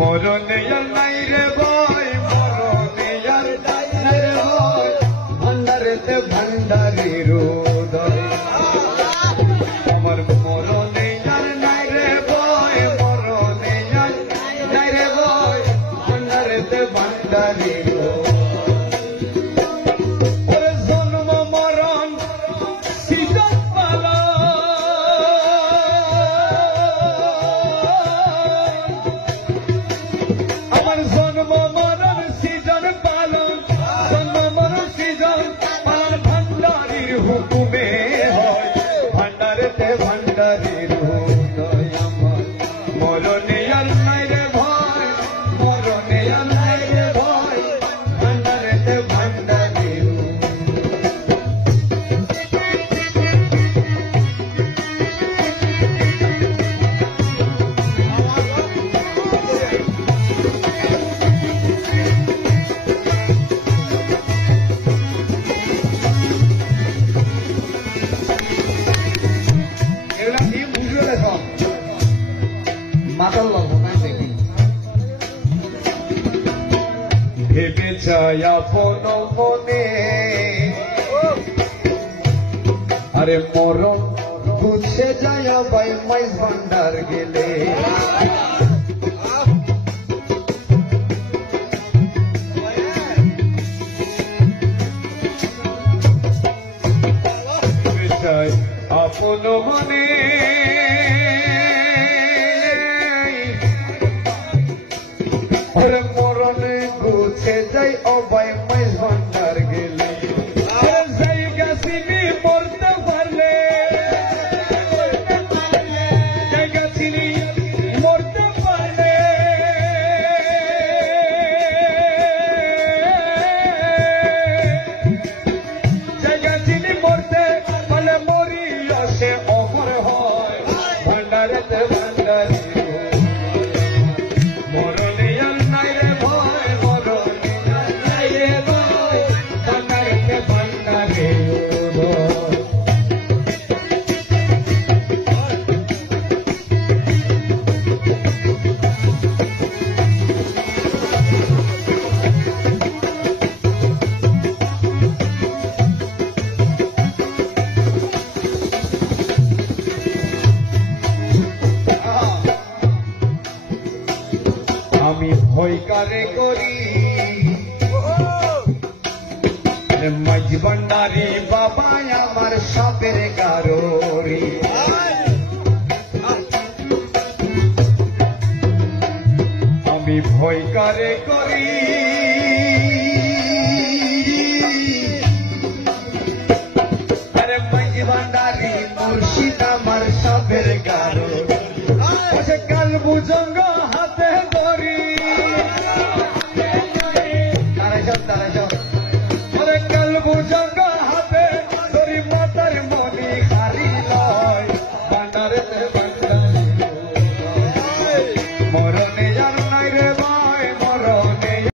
মরণে আর নাই রে ভাই, মরণে আর নাই রে ভাই, ভান্ডারেতে ভান্ডারের উদয়। আমার মরণে আর নাই রে ভাই, মরণে আর নাই রে ভাই, ভান্ডারেতে ভান্ডারের ভেবে চাই আপন মনে, আরে মরণ বুঝে যায় ভাই মাইজ ভান্ডার গেলে। ভেবে চাই আপন মনে, মরণে গুছে যাই ও ভাই মাইজ ভান্ডার গেলে। যাই গাছিনি মরতে পারলে, যাই গাছিনি মরতে পারলে, যাই গাছিনি মরতে পারলে মরিয়া সে অমর হয় ভান্ডারেতে ভান্ডারি। আমি ভয় কারে করি মাঝ ভান্ডারি বাবা আমার সাপের গারোরি। আমি ভয় কারে করি আরে মাঝ ভান্ডারি মুর্শিদ আমার সাপের গারোরি। কাল বুঝঙ্গ